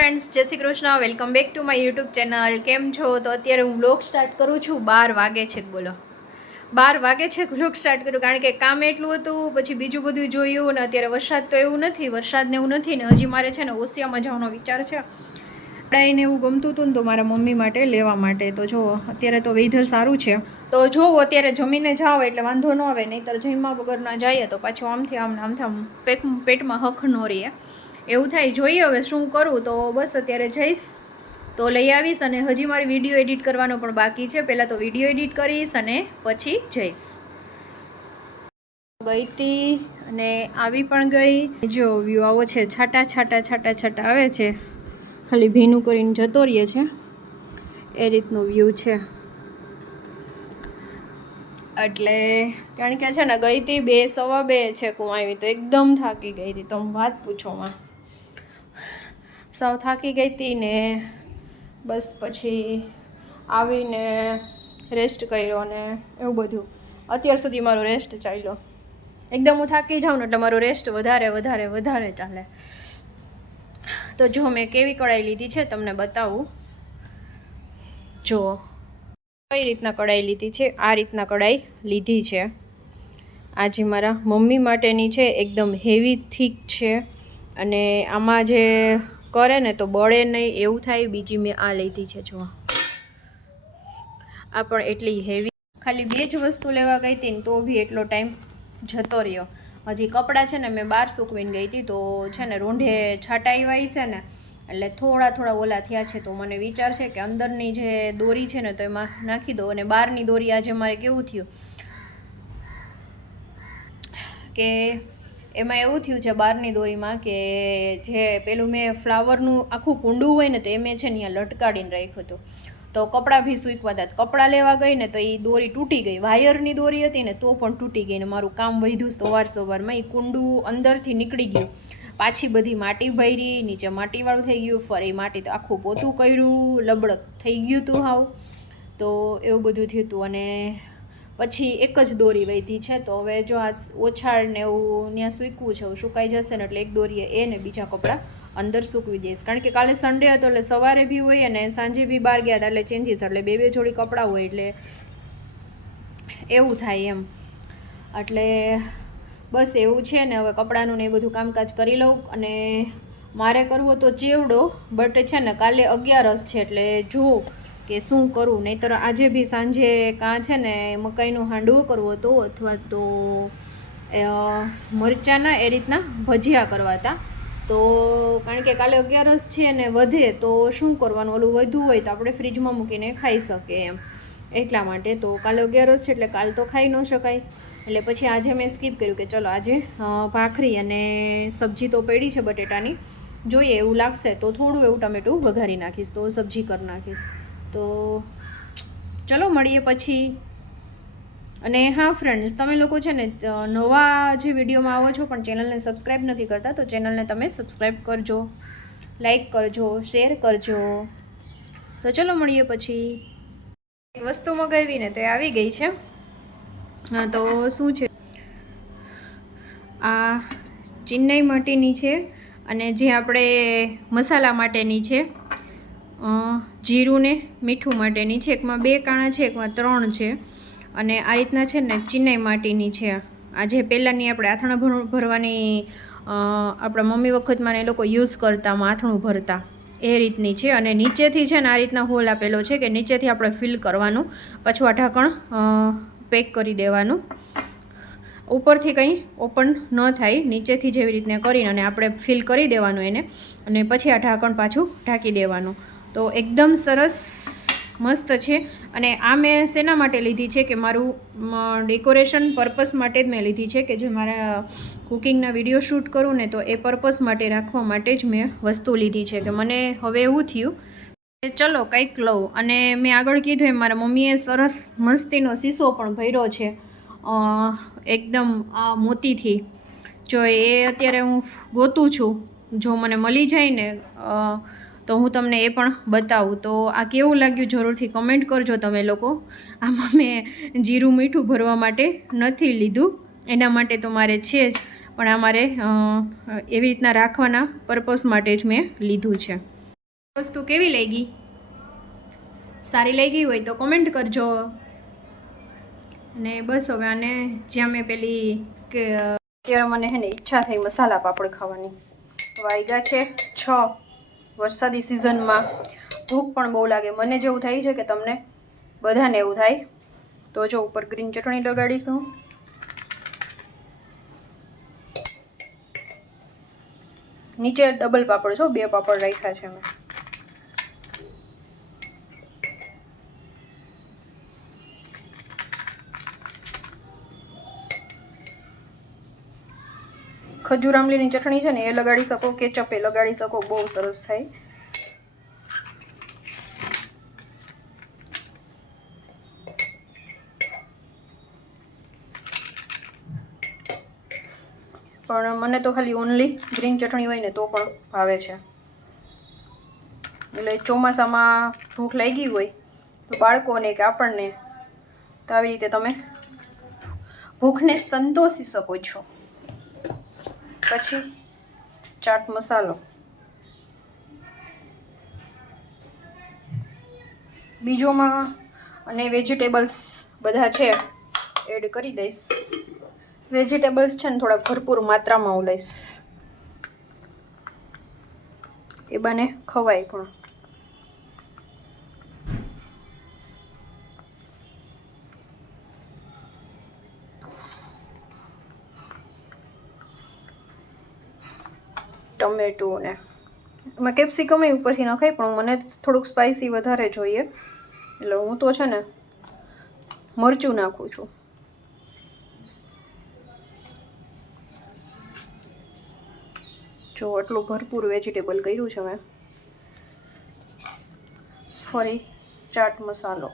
Friends Jay Shri Krishna. Welcome back to my YouTube channel કેમ છો? તો અત્યારે હું બ્લોગ સ્ટાર્ટ કરું છું. બાર વાગે છે બોલો. બાર વાગે છે બ્લોગ સ્ટાર્ટ કર્યું કારણ કે કામ એટલું હતું, પછી બીજું બધું જોયું ને અત્યારે વરસાદ તો એવું નથી વરસાદને એવું નથી ને હજી મારે છે ને ઓસિયામાં જવાનો વિચાર છે. એને એવું ગમતું હતું ને તો મારા મમ્મી માટે લેવા માટે. તો જો, અત્યારે તો વેધર સારું છે. તો જોવો અત્યારે જમીને જાઓ એટલે વાંધો ન આવે. નહીંતર જમવા વગર ના જઈએ તો પાછું આમથી આમ આમથી આમ પેટ પેટમાં હખ ન રહીએ એવું થાય, જોઈએ હવે શું કરું. તો બસ અત્યારે જઈશ. તો લઈ આવીશ અને હજી મારી વીડિયો એડિટ કરવાનો પણ બાકી છે. પહેલાં તો વીડિયો એડિટ કરીશ અને પછી જઈશ. ગઈ હતી અને આવી પણ ગઈ. જો વ્યૂ આવો છે, છાટા છાટા છાટા છાટા આવે છે. ખાલી ભીનું કરીને જતો રહીએ છે. એ રીતનો વ્યૂ છે. એટલે કારણ કે છે ને ગઈ હતી બે, સવા બે છે હું આવી. તો એકદમ થાકી ગઈ હતી તો હું વાત પૂછો માં સાવ થાકી ગઈ હતી ને બસ પછી આવીને રેસ્ટ કર્યો ને એવું બધું. અત્યાર સુધી મારો રેસ્ટ ચાલ્યો. એકદમ હું થાકી જાઉં ને એટલે મારો રેસ્ટ વધારે વધારે વધારે ચાલે. તો જો મેં કેવી કઢાઈ લીધી છે તમને બતાવું. જો કઈ રીતના કઢાઈ લીધી છે? આ રીતના કઢાઈ લીધી છે. આજે મારા મમ્મી માટેની છે, એકદમ હેવી થીક છે. અને આમાં જે કરે ને તો બળે નહીં, એવું થાય, બીજી મેં આ લીધી છે જો આ પણ એટલી હેવી ખાલી બે જ વસ્તુ લેવા ગઈ હતી ને તો બી એટલો ટાઈમ જતો રહ્યો. હજી કપડાં છે ને મેં બહાર સૂકવીને ગઈ હતી, તો છે ને રૂંઢે છાંટા આવ્યા છે ને, એટલે થોડા થોડા ઓલા થયા છે, તો મને વિચાર છે કે અંદરની જે દોરી છે ને તો એમાં નાખી દો અને બહારની દોરી આજે મારે કેવું થયું? કે એમાં એવું થયું છે બહારની દોરીમાં કે જે પેલું મેં ફ્લાવરનું આખું કુંડું હોય ને તો એ મેં છે ને અહીંયા લટકાડીને રાખ્યું હતું. તો કપડાં ભી સૂકવા હતા. કપડાં લેવા ગઈ ને તો એ દોરી તૂટી ગઈ. વાયરની દોરી હતી ને તો પણ તૂટી ગઈ ને મારું કામ વધ્યું સવાર સવારમાં. એ કુંડું અંદરથી નીકળી ગયું. પાછી બધી માટી ભરી, નીચે માટીવાળું થઈ ગયું, ફરી માટી તો આખું પોતું કર્યું લબડક થઈ ગયું હતું હાવ. તો એવું બધું થયું હતું અને પછી એક જ દોરી વહીતી છે. તો હવે જો આ ઓછાળને એવું ત્યાં સૂકવું છે સુકાઈ જશે ને એટલે એક દોરીએ એ ને બીજા કપડાં અંદર સૂકવી દઈશ. કારણ કે કાલે સન્ડે હતો એટલે સવારે બી હોય અને સાંજે બી બહાર ગયા હતા એટલે ચેન્જીસ એટલે બે બે જોડી કપડાં હોય એટલે એવું થાય એમ. એટલે બસ એવું છે ને હવે કપડાનું ને એ બધું કામકાજ કરી લઉં અને મારે કરવો તો ચેવડો બટ છે ને કાલે અગિયારસ છે એટલે જો કે શું કરવું નહીંતર આજે બી સાંજે કાં છે ને મકાઈનું હાંડવો કરવો હતો અથવા તો મરચાંના એ રીતના ભજીયા કરવા હતા. તો કારણ કે કાલે અગિયારસ છે ને વધે, તો શું કરવાનું? ઓલું વધુ હોય તો આપણે ફ્રીજમાં મૂકીને ખાઈ શકીએ એમ. એટલા માટે તો કાલે અગિયારસ છે એટલે કાલ તો ખાઈ ન શકાય. એટલે પછી આજે મેં સ્કીપ કર્યું કે ચલો આજે ભાખરી અને સબ્જી તો પડી છે બટેટાની. જોઈએ એવું લાગશે તો થોડું એવું ટમેટું વઘારી નાખીશ, તો સબ્જી કરી નાખીશ. તો ચલો મળીએ પછી. અને હા ફ્રેન્ડ્સ તમે લોકો છે ને નવા જે વિડીયોમાં આવો છો પણ ચેનલને સબસ્ક્રાઈબ નથી કરતા, તો ચેનલને તમે સબસ્ક્રાઈબ કરજો લાઈક કરજો શેર કરજો. તો ચલો મળીએ પછી. એક વસ્તુ મગાવી ને તે આવી ગઈ છે. હા, તો શું છે? આ ચેન્નઈ માટેની છે અને જે આપણે મસાલા માટેની છે. જીરું ને મીઠું માટેની છે. એકમાં બે કાણા છે, એકમાં ત્રણ છે. અને આ રીતના છે ને ચિનાઈ માટીની છે. આ જે પહેલાંની આપણે આથણા ભરવાની આપણા મમ્મી વખતમાં એ લોકો યુઝ કરતા આથણું ભરતા. એ રીતની છે. અને નીચેથી છે ને આ રીતના હોલ આપેલો છે કે નીચેથી આપણે ફિલ કરવાનું. પાછું આ ઢાંકણ પેક કરી દેવાનું. ઉપરથી કંઈ ઓપન ન થાય. નીચેથી જેવી રીતના કરીને અને આપણે ફિલ કરી દેવાનું એને. અને પછી આ ઢાંકણ પાછું ઢાંકી દેવાનું. તો એકદમ સરસ, મસ્ત છે. અને આ મેં શેના માટે લીધી છે કે મારું ડેકોરેશન પર્પસ માટે જ મેં લીધી છે કે જે મારા કુકિંગના વીડિયો શૂટ કરું ને તો એ પર્પસ માટે રાખવા માટે જ મેં વસ્તુ લીધી છે કે મને હવે એવું થયું ચલો કંઈક લઉં. અને મેં આગળ કીધું એમ, મારા મમ્મીએ સરસ મસ્તીનો શીશો પણ ભર્યો છે. એકદમ આ મોતીથી. જો એ અત્યારે હું ગોતું છું, જો મને મળી જાય ને તો હું તમને એ પણ બતાવું. તો આ કેવું લાગ્યું જરૂરથી કમેન્ટ કરજો તમે લોકો. આમાં મેં જીરું મીઠું ભરવા માટે નથી લીધું. એના માટે તો મારે છે જ, પણ આ મારે એવી રીતના રાખવાના પર્પસ માટે જ મેં લીધું છે. વસ્તુ કેવી લાગી? સારી લાગી હોય તો કોમેન્ટ કરજો. અને બસ હવે આને જ્યાં મેં પેલી કે મને હે ને ઈચ્છા થઈ મસાલા પાપડ ખાવાની. વાયગા છે છ. વરસાદી સિઝનમાં ભૂખ પણ બહુ લાગે. મને જેવું થાય છે કે તમને બધાને એવું થાય. તો જો ઉપર ગ્રીન ચટણી લગાડીશું. નીચે ડબલ પાપડ છો, બે પાપડ રાખ્યા છે મેં. ખજૂર આમલીની ચટણી છે ને એ લગાડી શકો, કેચઅપ એ લગાડી શકો, બહુ સરસ થાય. પણ મને તો ખાલી ઓનલી ગ્રીન ચટણી હોય ને તો પણ ભાવે છે. એટલે ચોમાસામાં ભૂખ લાગી હોય તો બાળકોને કે આપણને તો આવી રીતે તમે ભૂખને સંતોષી શકો છો. પછી ચાટ મસાલો. બીજોમાં અને વેજીટેબલ્સ બધા છે, એડ કરી દઈશ. વેજીટેબલ્સ છે ને થોડાક ભરપૂર માત્રામાં હું લઈશ એ બને ખવાય પણ. ટમેટો ને મેં કેપ્સિકમ ઉપરથી નખાય, પણ મને થોડુંક સ્પાઇસી વધારે જોઈએ. એટલે હું તો છે ને મરચું નાખું છું. જો, આટલું ભરપૂર વેજીટેબલ કર્યું છે મેં ફરી ચાટ મસાલો.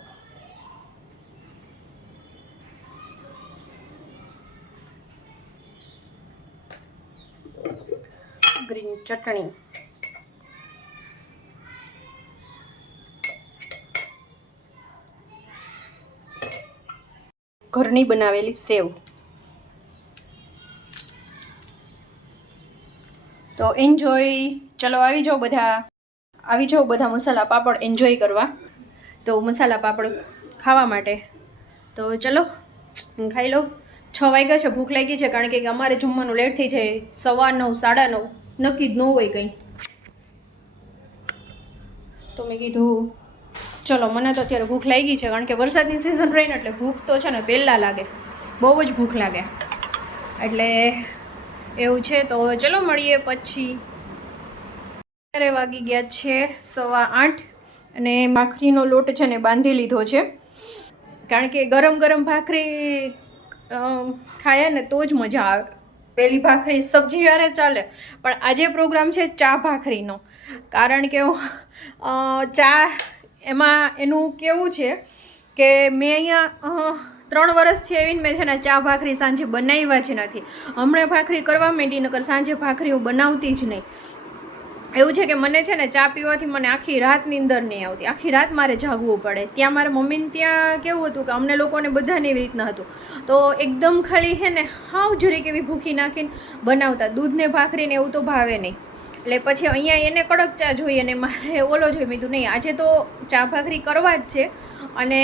ચટણી. ઘરની બનાવેલી સેવ. તો એન્જોય ચલો આવી જાઓ બધા. આવી જાઓ બધા મસાલા પાપડ એન્જોય કરવા. તો મસાલા પાપડ ખાવા માટે. તો ચલો ખાઈ લો છ વાગ્યા છે, ભૂખ લાગી છે કારણ કે અમારે જમવાનું લેટ થઈ જાય. સવા નવ, સાડા નવ. નક્કી જ ન હોય કંઈ. તો મેં કીધું, ચલો, મને તો અત્યારે ભૂખ લાગી છે, કારણ કે વરસાદની સિઝન રહીને એટલે ભૂખ તો છે ને પહેલાં લાગે. બહુ જ ભૂખ લાગે. એટલે એવું છે, તો ચલો મળીએ પછી. અત્યારે વાગી ગયા છે સવા આઠ અને માખરીનો લોટ છે ને બાંધી લીધો છે. કારણ કે ગરમ ગરમ ભાખરી ખાયા ને તો જ મજા આવે. પેલી ભાખરી સબ્જી યારે ચાલે. પણ આજે પ્રોગ્રામ છે ચા ભાખરીનો, કારણ કે ચા એમાં એનું કેવું છે કે મેં અહીંયા ત્રણ વર્ષથી આવીને મેં છે ને ચા ભાખરી સાંજે બનાવ્યા જ નથી. હમણાં ભાખરી કરવા માંડી નકર સાંજે ભાખરી હું બનાવતી જ નહીં. એવું છે કે મને છે ને ચા પીવાથી મને આખી રાત નીંદર નહીં આવતી. આખી રાત મારે જાગવું પડે. ત્યાં મારા મમ્મીને ત્યાં કેવું હતું કે અમને લોકોને બધાને એવી રીતના હતું. તો એકદમ ખાલી હે ને હાવ જરીક એવી ભૂખી નાખીને બનાવતા. દૂધને ભાખરીને એવું તો ભાવે નહીં. એટલે પછી અહીંયા એને કડક ચા જોઈએ અને મારે ઓલો જોઈએ મેં કીધું નહીં, આજે તો ચા ભાખરી કરવા જ છે. અને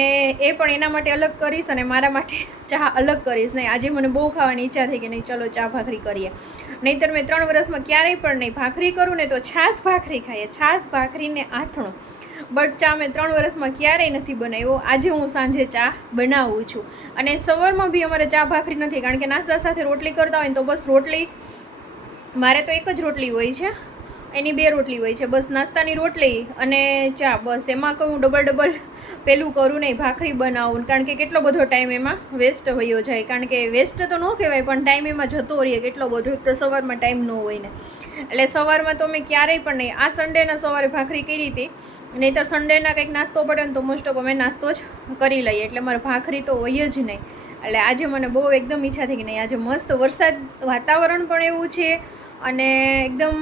એ પણ એના માટે અલગ કરીશ અને મારા માટે ચા અલગ કરીશ. નહીં, આજે મને બહુ ખાવાની ઈચ્છા થઈ કે નહીં, ચલો ચા ભાખરી કરીએ. નહીંતર મેં ત્રણ વર્ષમાં ક્યારેય પણ નહીં ભાખરી કરું ને તો છાશ ભાખરી ખાઈએ. છાશ ભાખરીને આથણું. બટ ચા મેં ત્રણ વર્ષમાં ક્યારેય નથી બનાવ્યો. આજે હું સાંજે ચા બનાવું છું. અને સવારમાં બી અમારે ચા ભાખરી નથી, કારણ કે નાસ્તા સાથે રોટલી કરતા હોય તો બસ રોટલી, મારે તો એક જ રોટલી હોય છે. એની બે રોટલી હોય છે. બસ નાસ્તાની રોટલી અને ચા. બસ એમાં કહું ડબલ ડબલ પેલું કરું નહીં, ભાખરી બનાવું કારણ કે કેટલો બધો ટાઈમ એમાં વેસ્ટ વયો જાય. કારણ કે વેસ્ટ તો ન કહેવાય, પણ ટાઈમ એમાં જતો રહીએ કેટલો બધો. તો સવારમાં ટાઈમ ન હોય ને. એટલે સવારમાં તો મેં ક્યારેય પણ નહીં. આ સન્ડેના સવારે ભાખરી કરી હતી. નહીંતર સન્ડેના કંઈક નાસ્તો પડે ને તો મોસ્ટ ઓફ અમે નાસ્તો જ કરી લઈએ. એટલે મારે ભાખરી તો હોય જ નહીં. એટલે આજે મને બહુ એકદમ ઈચ્છા થઈ કે નહીં આજે મસ્ત વરસાદ વાતાવરણ પણ એવું છે અને એકદમ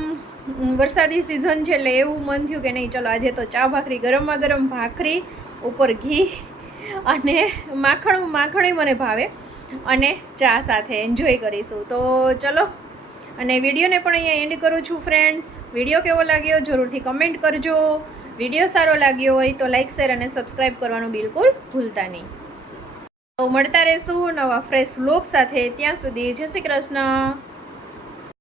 વરસાદી સિઝન છે એટલે એવું મન થયું કે નહીં, ચલો આજે તો ચા ભાખરી ગરમમાં ગરમ ભાખરી, ઉપર ઘી અને માખણ માખણ મને ભાવે અને ચા સાથે એન્જોય કરીશું. તો ચલો, અને વિડીયોને પણ અહીંયા એન્ડ કરું છું ફ્રેન્ડ્સ વીડિયો કેવો લાગ્યો જરૂરથી કમેન્ટ કરજો. વીડિયો સારો લાગ્યો હોય તો લાઇક શેર અને સબસ્ક્રાઈબ કરવાનું બિલકુલ ભૂલતા નહીં. તો મળતા રહેશું નવા ફ્રેશ બ્લોગ સાથે. ત્યાં સુધી જય શ્રી કૃષ્ણ.